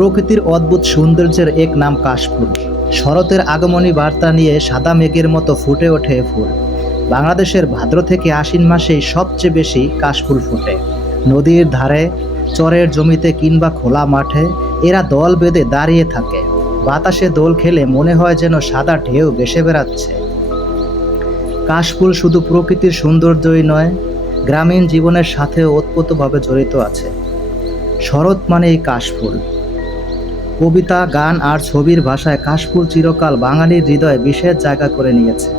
প্রকৃতির অদ্ভুত সৌন্দর্যের এক নাম কাশফুল। শরতের আগমনী বার্তা নিয়ে সাদা মেঘের মতো ফুটে ওঠে ফুল। বাংলাদেশের ভাদ্র থেকে আশ্বিন মাসেই সবচেয়ে বেশি কাশফুল ফোটে। নদীর ধারে, চরের জমিতে কিংবা খোলা মাঠে এরা দল বেঁধে দাঁড়িয়ে থাকে। বাতাসে দোল খেলে মনে হয় যেন সাদা ঢেউ ভেসে বেড়াচ্ছে। কাশফুল শুধু প্রকৃতির সৌন্দর্যই নয়, গ্রামীণ জীবনের সাথে ওতপ্রোতভাবে জড়িত আছে। শরৎ মানেই কাশফুল। কবিতা, গান আর ছবির ভাষায় কাশফুল চিরকাল বাঙালির হৃদয়ে বিশেষ জায়গা করে নিয়েছে।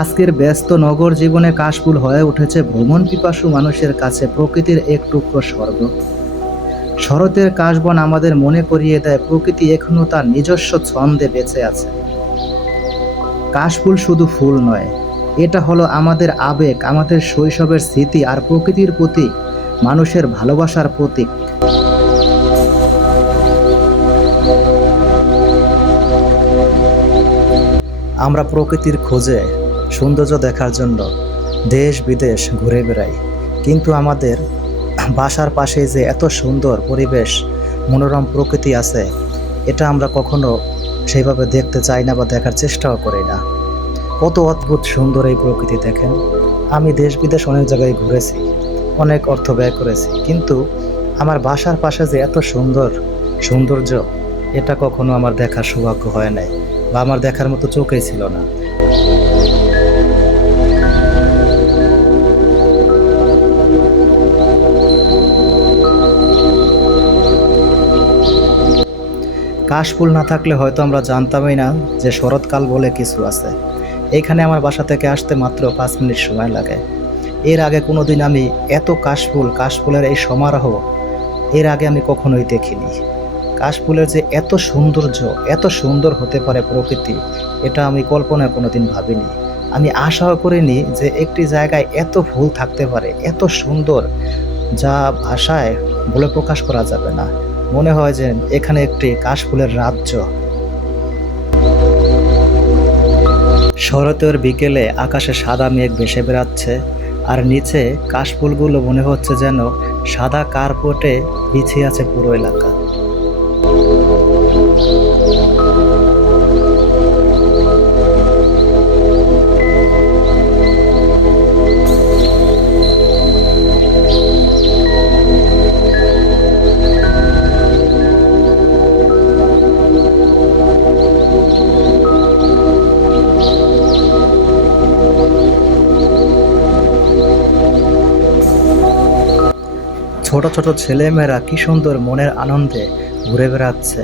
আজকের ব্যস্ত নগর জীবনে কাশফুল হয়ে উঠেছে ভ্রমণ পিপাসু মানুষের কাছে প্রকৃতির এক টুকরো স্বর্গ। শরতের কাশবন আমাদের মনে করিয়ে দেয় প্রকৃতি এখনও তার নিজস্ব ছন্দে বেঁচে আছে। কাশফুল শুধু ফুল নয়, এটা হলো আমাদের আবেগ, আমাদের শৈশবের স্মৃতি আর প্রকৃতির প্রতি মানুষের ভালোবাসার প্রতীক। আমরা প্রকৃতির খোঁজে সৌন্দর্য দেখার জন্য দেশ বিদেশ ঘুরে বেড়াই। কিন্তু আমাদের বাসার পাশে যে এত সুন্দর পরিবেশ, মনোরম প্রকৃতি আছে, এটা আমরা কখনো সেইভাবে দেখতে চাই না বা দেখার চেষ্টাও করি না। কত অদ্ভুত সুন্দর এই প্রকৃতি দেখেন। আমি দেশ বিদেশ অনেক জায়গায় ঘুরেছি, অনেক অর্থ ব্যয় করেছি, কিন্তু আমার বাসার পাশে যে এত সুন্দর সৌন্দর্য এটা কখনো আমার দেখার সৌভাগ্য হয় নাই, বা আমার দেখার মতো চোখেই ছিল না। কাশফুল না থাকলে হয়তো আমরা জানতামই না যে শরৎকাল বলে কিছু আছে। এখানে আমার বাসা থেকে আসতে মাত্র পাঁচ মিনিট সময় লাগে। এর আগে কোনো দিন আমি এত কাশফুল, কাশফুলের এই সমারোহ, এর আগে আমি কখনোই দেখিনি। কাশফুলের যে এত সৌন্দর্য, এত সুন্দর হতে পারে প্রকৃতি, এটা আমি কল্পনায় কোনোদিন ভাবিনি। আমি আশাও করিনি যে একটি জায়গায় এত ফুল থাকতে পারে, এত সুন্দর, যা ভাষায় বলে প্রকাশ করা যাবে না। মনে হয় যে এখানে একটি কাশফুলের রাজ্য। শরতের বিকেলে আকাশে সাদা মেঘ ভেসে বেড়াচ্ছে, আর নিচে কাশফুলগুলো মনে হচ্ছে যেন সাদা কার্পেটে বিছিয়ে আছে পুরো এলাকা। ছোট ছোট ছেলেমেয়েরা কি সুন্দর মনের আনন্দে ঘুরে বেড়াচ্ছে।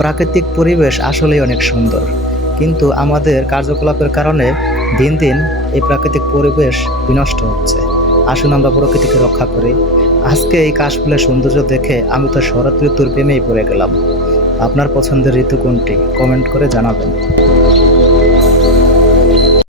প্রাকৃতিক পরিবেশ আসলেই অনেক সুন্দর। কিন্তু আমাদের কার্যকলাপের কারণে দিন দিন এই প্রাকৃতিক পরিবেশ বিনষ্ট হচ্ছে। আসুন আমরা প্রকৃতিকে রক্ষা করি। আজকে এই কাশফুলের সৌন্দর্য দেখে আমি তো শরৎ ঋতুর প্রেমেই পড়ে গেলাম। আপনার পছন্দের ঋতু কোনটি? কমেন্ট করে জানাবেন।